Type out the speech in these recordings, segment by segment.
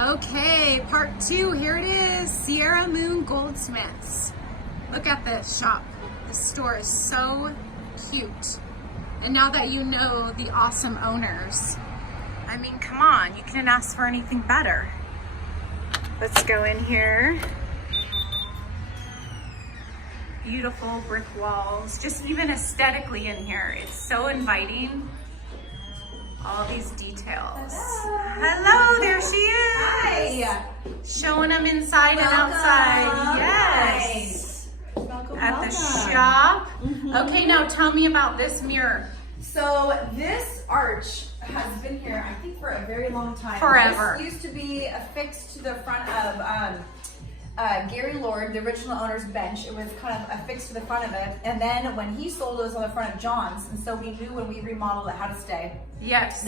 Okay, part 2, here it is, Sierra Moon Goldsmiths. Look at this shop. This store is so cute. And now that you know the awesome owners, I mean, come on, you couldn't ask for anything better. Let's go in here. Beautiful brick walls, just even aesthetically in here, it's so inviting. All these details. Hello, there she is. Hi. Showing them inside and outside. Yes. Welcome, At the shop. Okay, now tell me about this mirror. So this arch has been here, I think, for a very long time. Forever. This used to be affixed to the front of Gary Lord, the original owner's bench. It was kind of affixed to the front of it. And then when he sold it, it was on the front of John's. And so we knew when we remodeled it how to stay. Yes.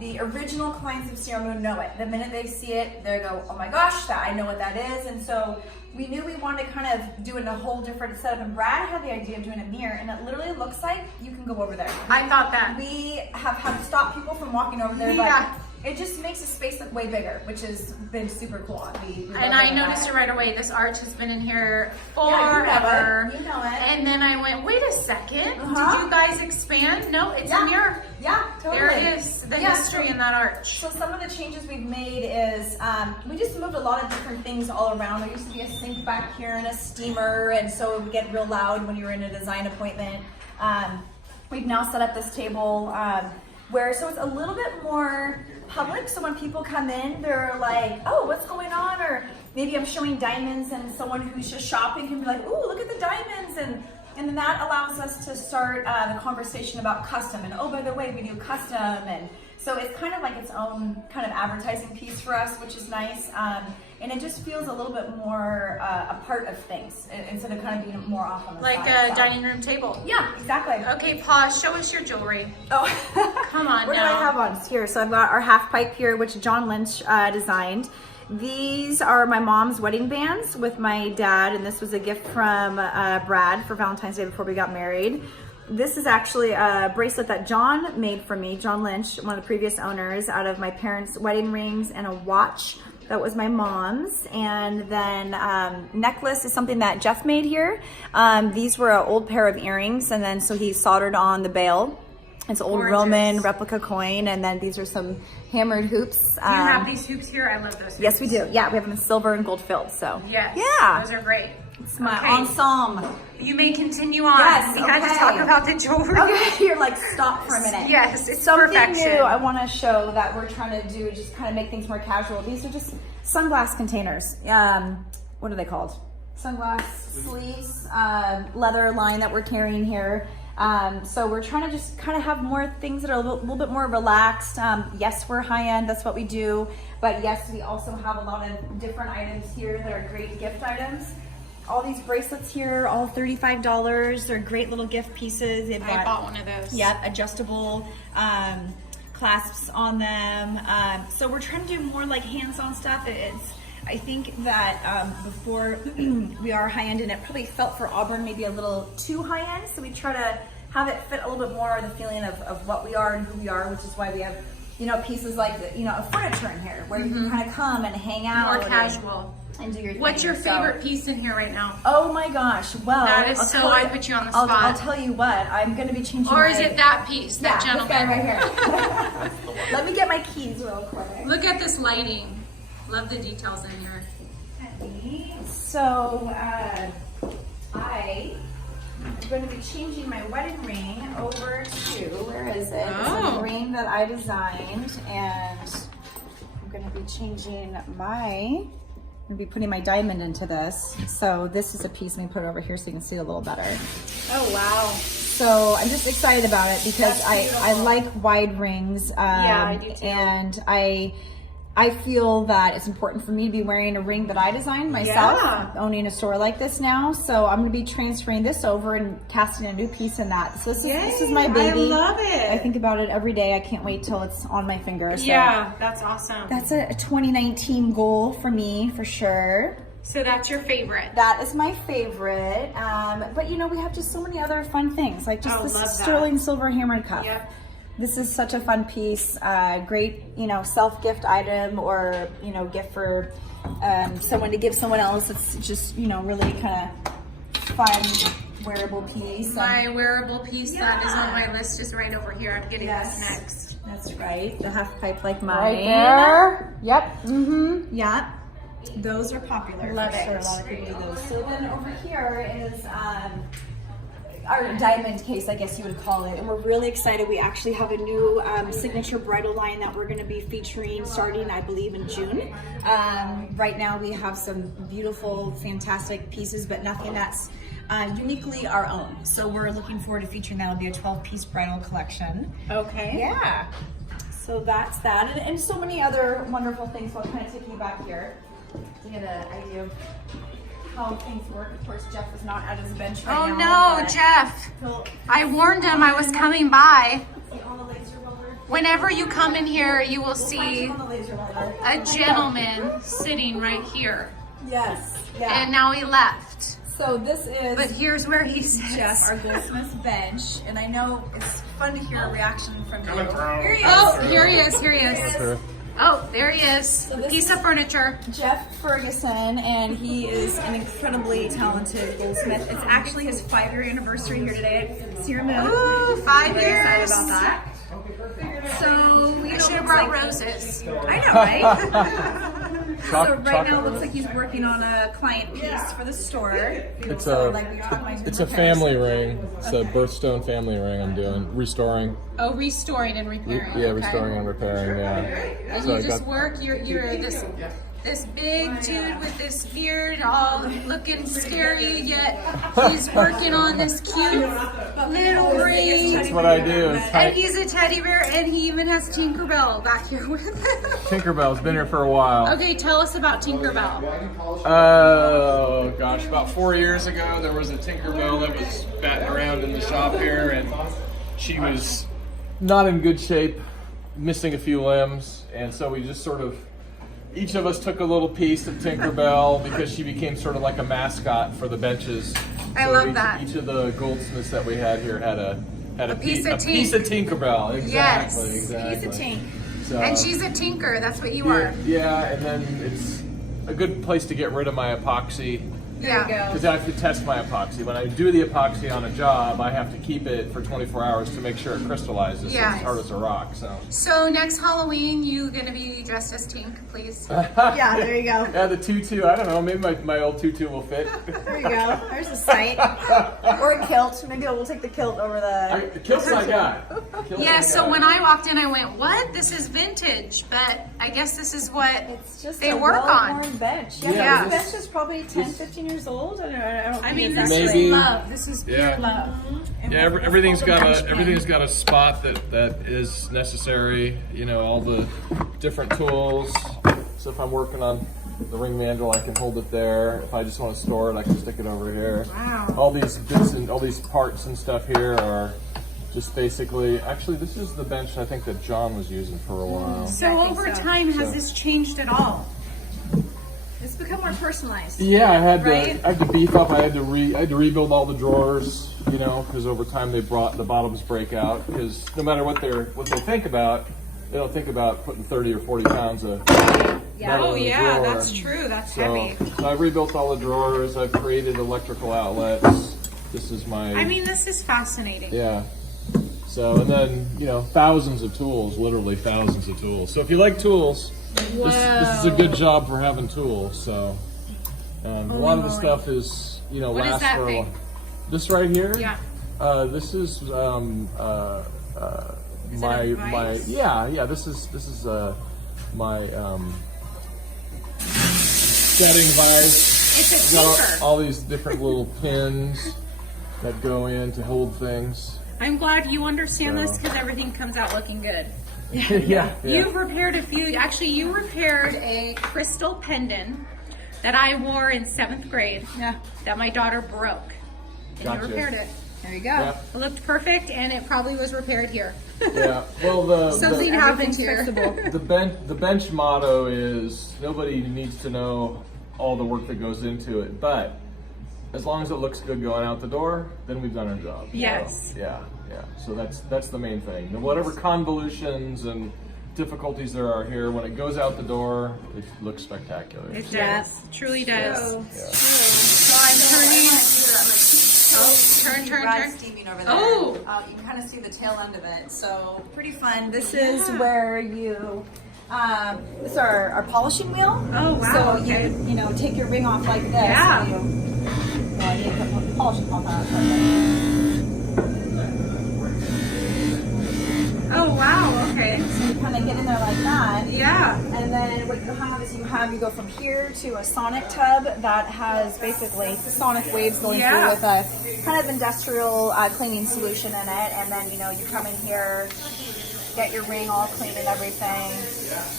The original clients of Sierra Moon know it. The minute they see it, they go, oh my gosh, I know what that is. And so we knew we wanted to kind of do it in a whole different setup. And Brad had the idea of doing a mirror, and it literally looks like you can go over there. I thought that. We have had to stop people from walking over there, Yeah. but it just makes the space look way bigger, which has been super cool. And I noticed it right away. This arch has been in here Yeah, forever. you know it. And then I went, wait a second. Uh-huh. Did you guys expand? No, it's a mirror. Yeah, totally. There it is, the history in that arch. So some of the changes we've made is we just moved a lot of different things all around. There used to be a sink back here and a steamer, and so it would get real loud when you were in a design appointment. We've now set up this table so it's a little bit more public. So when people come in, they're like, oh, what's going on? Or maybe I'm showing diamonds, and someone who's just shopping can be like, oh, look at the diamonds. And then that allows us to start the conversation about custom. And oh, by the way, we do custom. And so it's kind of like its own kind of advertising piece for us, which is nice. And it just feels a little bit more a part of things instead of kind of being more off on the Like side. a dining room table. Yeah, exactly. Okay, pause. Show us your jewelry. Oh, come on what now. do I have on here? So I've got our half pipe here, which John Lynch designed. These are my mom's wedding bands with my dad, and this was a gift from Brad for Valentine's Day before we got married. This is actually a bracelet that John made for me, John Lynch, one of the previous owners, out of my parents' wedding rings and a watch. That was my mom's. And then necklace is something that Jeff made here. These were an old pair of earrings, and then so he soldered on the bail. It's old Gorgeous. Roman replica coin, and then these are some hammered hoops. You have these hoops here? I love those hoops. Yes, we do. Yeah, we have them in silver and gold filled, so. Yes. Yeah. Those are great. It's my ensemble. You may continue on. Yes, We had to talk about the jewelry. Okay, you're like, stop for a minute. Yes, it's something perfection. new I want to show that we're trying to do, just kind of make things more casual. These are just sunglass containers. What are they called? Sunglass sleeves, leather line that we're carrying here. So we're trying to just kind of have more things that are a little bit more relaxed. Yes, we're high end, that's what we do. But yes, we also have a lot of different items here that are great gift items. All these bracelets here, all $35. They're great little gift pieces. I bought one of those. Yeah, adjustable clasps on them. So we're trying to do more like hands-on stuff. I think that before we are high-end, and it probably felt for Auburn maybe a little too high-end, so we try to have it fit a little bit more of the feeling of what we are and who we are, which is why we have, pieces like, a furniture in here where you can kind of come and hang out. More casual. And do your thing. What's your favorite piece in here right now? Oh my gosh, well. That is I put you on the spot. I'll tell you what, I'm going to be changing Or is it that piece, that this gentleman? guy right here. Let me get my keys real quick. Look at this lighting. Love the details in here. So, I am going to be changing my wedding ring over to, where is it? It's a ring that I designed, and I'm going to be changing I'm going to be putting my diamond into this. So this is a piece, let me put it over here so you can see it a little better. Oh, wow. So I'm just excited about it because I like wide rings. Yeah, I do too. And I feel that it's important for me to be wearing a ring that I designed myself, owning a store like this now. So I'm going to be transferring this over and casting a new piece in that. So this is my baby. I love it. I think about it every day. I can't wait till it's on my finger. So yeah, that's awesome. that's a 2019 goal for me, for sure. So that's your favorite. That is my favorite. But we have just so many other fun things, like just this love sterling silver hammered cuff. Yep. This is such a fun piece. Great, self-gift item, or gift for someone to give someone else. It's just really kind of fun wearable piece. My wearable piece that is on my list is right over here. I'm getting this next. That's right. The half pipe like mine. Right there. Yep. Mm-hmm. Yeah. Those are popular. Love for sure. it. A lot of people do those. So then over here is our diamond case, I guess you would call it. And we're really excited. We actually have a new signature bridal line that we're going to be featuring starting, I believe, in June. Right now we have some beautiful, fantastic pieces, but nothing that's uniquely our own. So we're looking forward to featuring that. It'll be a 12-piece bridal collection. Okay. Yeah. So that's that. And so many other wonderful things. So I'll kind of take you back here to get an idea of how things work. Of course, Jeff is not at his bench right now. Oh no, Jeff. I warned him I was coming by. Whenever you come in here, you will see a gentleman sitting right here. Yes. Yeah. And now he left. So this is But here's where he sits. Jeff, our Goldsmiths bench, and I know it's fun to hear a reaction from you. Here he is. Oh, here he is. Here he is. Oh, there he is. Piece of furniture. Jeff Ferguson, and he is an incredibly talented goldsmith. It's actually his 5-year anniversary here today at Sierra Moon. Ooh, 5 Very excited years. about that. So we I should have brought roses. I know, right? So right now it looks like he's working on a client piece for the store. It's So, a like we talked about, it's a family ring. It's a birthstone family ring I'm doing, restoring. Oh, restoring and repairing. Yeah, okay. restoring and repairing. Yeah. And So you I just got- work. You're this big dude with this beard, all looking scary, yet he's working on this cute little ring. That's what I do. And he's a teddy bear, and he even has Tinkerbell back here with him. Tinkerbell's been here for a while. Okay, tell us about Tinkerbell. Oh gosh, about 4 years ago, there was a Tinkerbell that was batting around in the shop here, and she was not in good shape, missing a few limbs, and so we just sort of, each of us took a little piece of Tinkerbell because she became sort of like a mascot for the benches. I So love that. Each of the goldsmiths that we had here had a piece of piece of Tinkerbell. Exactly, Yes. exactly. Piece of tink. So, And she's a tinker. That's what you are. yeah, and then it's a good place to get rid of my epoxy. Yeah. Because I have to test my epoxy. When I do the epoxy on a job, I have to keep it for 24 hours to make sure it crystallizes. So Yes. it's hard as a rock. So next Halloween, you gonna be dressed as Tink, please? Yeah, there you go. Yeah, the tutu. I don't know. Maybe my old tutu will fit. There you go. There's a sight. Or a kilt. Maybe we'll take the kilt over the... The kilt's my guy. Kilt's Yeah. my So guy. when I walked in, I went, "What? This is vintage." But I guess this is what It's just they a work on. well-worn bench. Yeah, Yeah, this- this bench is probably 10, 15 years old. I don't I think mean, it's this Maybe. is love. This is pure Yeah. love. And Yeah, we'll everything's hold the got punch pin. everything's got a spot that is necessary. You know, all the different tools. So if I'm working on the ring mandrel, I can hold it there. If I just want to store it, I can stick it over here. Wow. All these bits and all these parts and stuff here are just basically. Actually, this is the bench I think that John was using for a while. So I think over so. time, has So- this changed at all? It's become more personalized. Yeah, I had Right? to beef up. I had to rebuild all the drawers, you know, because over time the bottoms break out. Because no matter what they think about, they don't think about putting 30 or 40 pounds of metal Oh in a yeah, drawer. that's true. That's So, heavy. so I've rebuilt all the drawers. I've created electrical outlets. This is my I mean, this is fascinating. yeah. So and then thousands of tools, literally thousands of tools. So if you like tools. This is a good job for having tools. So a lot of the stuff is What is lasts that for a thing? while. This right here. Yeah. This is Is my it a vise? yeah. This is my setting vise. It's It's a got tinker. all these different little pins that go in to hold things. I'm glad you understand this So- because everything comes out looking good. yeah. You've repaired a few. Actually, you repaired a crystal pendant that I wore in 7th grade. Yeah. That my daughter broke, and Gotcha. you repaired it. There you go. Yeah. It looked perfect, and it probably was repaired here. Yeah. Well, Something the, happened Everything's here. fixable. the bench motto is nobody needs to know all the work that goes into it, but as long as it looks good going out the door, then we've done our job. Yes. So, yeah. Yeah, so that's the main thing. And whatever convolutions and difficulties there are here, when it goes out the door, it looks spectacular. It does. Truly does. So I'm turning. Turn. Brad's steaming over there. Oh. You can kind of see the tail end of it. So pretty fun. This is where you. This is our polishing wheel. Oh wow. So Okay. you know take your ring off like this. Yeah. Well, you can put the polishing pump on. Oh wow. Okay. So you kind of get in there like that. Yeah. And then what you go from here to a sonic tub that has basically sonic waves going through with a kind of industrial cleaning solution in it. And then, you know, you come in here, get your ring all clean and everything,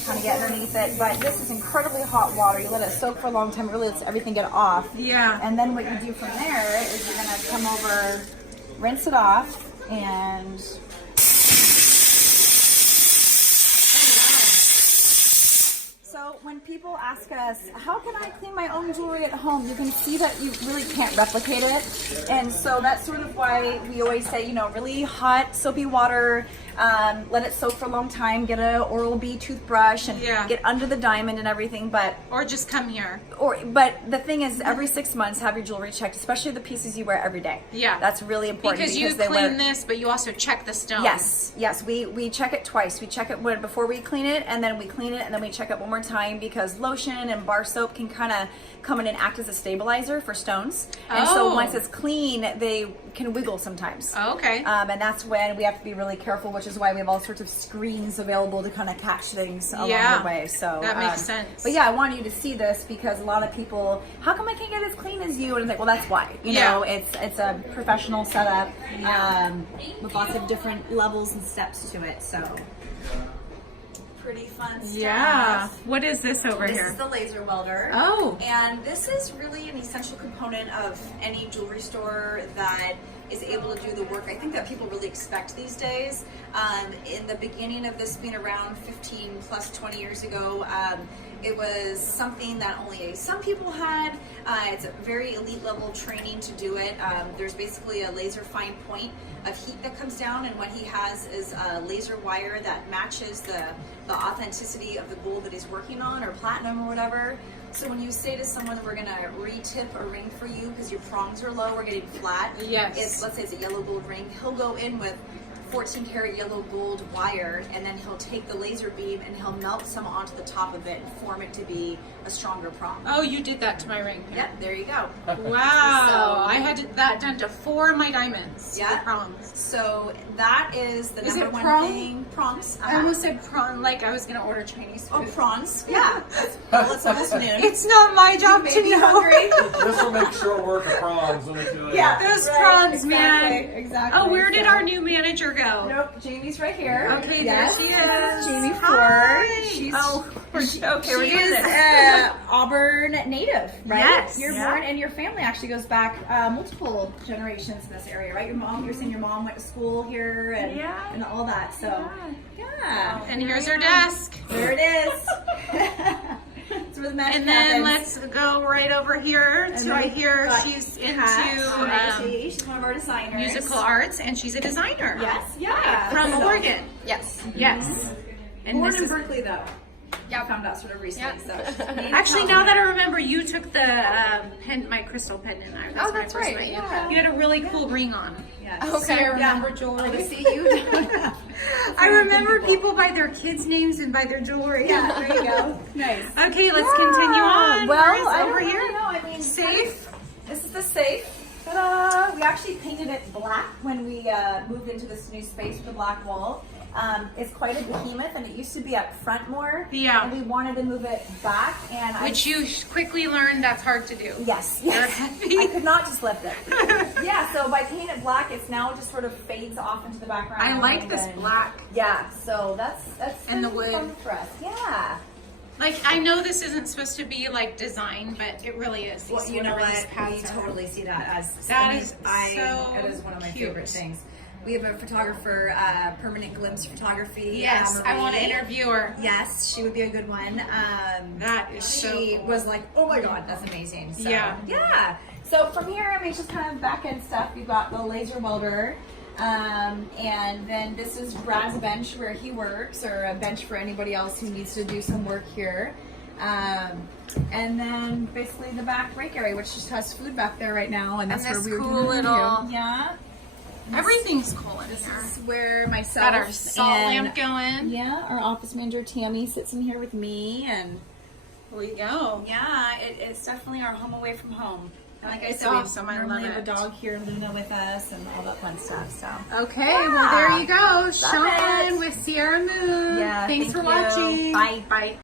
kind of get underneath it. But this is incredibly hot water. You let it soak for a long time. It really lets everything get off. Yeah. And then what you do from there is you're going to come over, rinse it off, and... So when people ask us, how can I clean my own jewelry at home? You can see that you really can't replicate it. And so that's sort of why we always say, you know, really hot, soapy water, let it soak for a long time, get a Oral-B toothbrush and get under the diamond and everything. Or just come here. But the thing is, every 6 months, have your jewelry checked, especially the pieces you wear every day. Yeah. That's really important. Because you clean this, but you also check the stone. Yes, we check it twice. We check it before we clean it, and then we clean it, and then we check it one more time, because lotion and bar soap can kind of come in and act as a stabilizer for stones. And so once it's clean, they can wiggle sometimes. Oh, okay. And that's when we have to be really careful, which is why we have all sorts of screens available to kind of catch things along the way. So that makes sense. But yeah, I want you to see this because a lot of people, how come I can't get as clean as you? And it's like, well, that's why. You know, it's a professional setup with lots of different levels and steps to it. So pretty fun stuff. Yeah. What is this over here? This is the laser welder. Oh. And this is really an essential component of any jewelry store that is able to do the work I think that people really expect these days. In the beginning of this being around 15 plus 20 years ago, it was something that only some people had. It's a very elite level training to do it. There's basically a laser fine point of heat that comes down, and what he has is a laser wire that matches the authenticity of the gold that he's working on, or platinum or whatever. So when you say to someone, we're gonna re-tip a ring for you because your prongs are low, we're getting flat. Yes. Let's say it's a yellow gold ring, he'll go in with 14 karat yellow gold wire, and then he'll take the laser beam and he'll melt some onto the top of it and form it to be a stronger prong. Oh, you did that to my ring. Yep, there you go. Wow. I had that done to 4 of my diamonds. Yeah. The prongs. So that is the number one prong? thing. Prongs. I almost said prawn like I was going to order Chinese food. Oh, prawns. Yeah. Well, it's almost noon. It's not my job to be hungry. This will make short work of prawns. Let me tell you. Those prawns, man. Exactly. Oh, where did our new manager go? Nope, Jamie's right here. Okay, yes. there she is. Jamie Hi. Ford. She's we're she doing is this. Auburn native, right? Yes. You're born, and your family actually goes back multiple generations in this area, right? Your mom, you're saying your mom went to school here and all that. So yeah. And here's her desk. There it is. That's where the magic And then happens. let's go right over here to right here. She's into she's one of our designers. musical arts, and she's a designer. Yes. Yeah. From So- Oregon. Yes. Yes. And Born this in is, Berkeley, though. Yeah, I found out sort of recently. So actually, now that I remember, you took the my crystal pendant. Oh, that's right. You had a really cool ring on. yes. Okay. I remember jewelry. To see you. I remember people by their kids' names and by their jewelry. Yeah, there you go. Nice. Okay, let's continue on. Well, Where is I over don't here. really know. I mean, Safe. This is the safe. Ta-da! We actually painted it black when we moved into this new space with the black wall. It's quite a behemoth, and it used to be up front more. Yeah. And we wanted to move it back, and Which you quickly learned that's hard to do. Yes. You're heavy. I could not just lift it. Yeah, so by painting it black, it's now just sort of fades off into the background. I like this and- black. Yeah, so that's And the been wood. fun for us. Yeah. Like, I know this isn't supposed to be like design, but it really is. These- Well, you know whatever these what? pads We are. totally see that as That I mean, is so it is one of my cute. favorite things. We have a photographer, Permanent Glimpse Photography. Yes, I want to Marie. interview her. Yes, she would be a good one. That is so she cool. was like, oh my god, that's amazing. So, Yeah. yeah. So from here, I mean, it's just kind of back end stuff. You've got the laser welder. And then this is Brad's bench where he works, or a bench for anybody else who needs to do some work here. And then basically the back break area, which just has food back there right now, and that's And where this we were cool doing the little- interview. Yeah. Everything's cool in This here. is where myself Got our salt and lamp going. yeah, our office manager Tammy sits in here with me, and Here we go. yeah, it's definitely our home away from home. And like I It's said, we awesome. I normally love have a it. dog here, Luna, with us, and all that fun stuff. So Okay, Yeah. well there you go. Love Sean it. with Sierra Moon. yeah, Thanks thank for you. watching. Bye. Bye.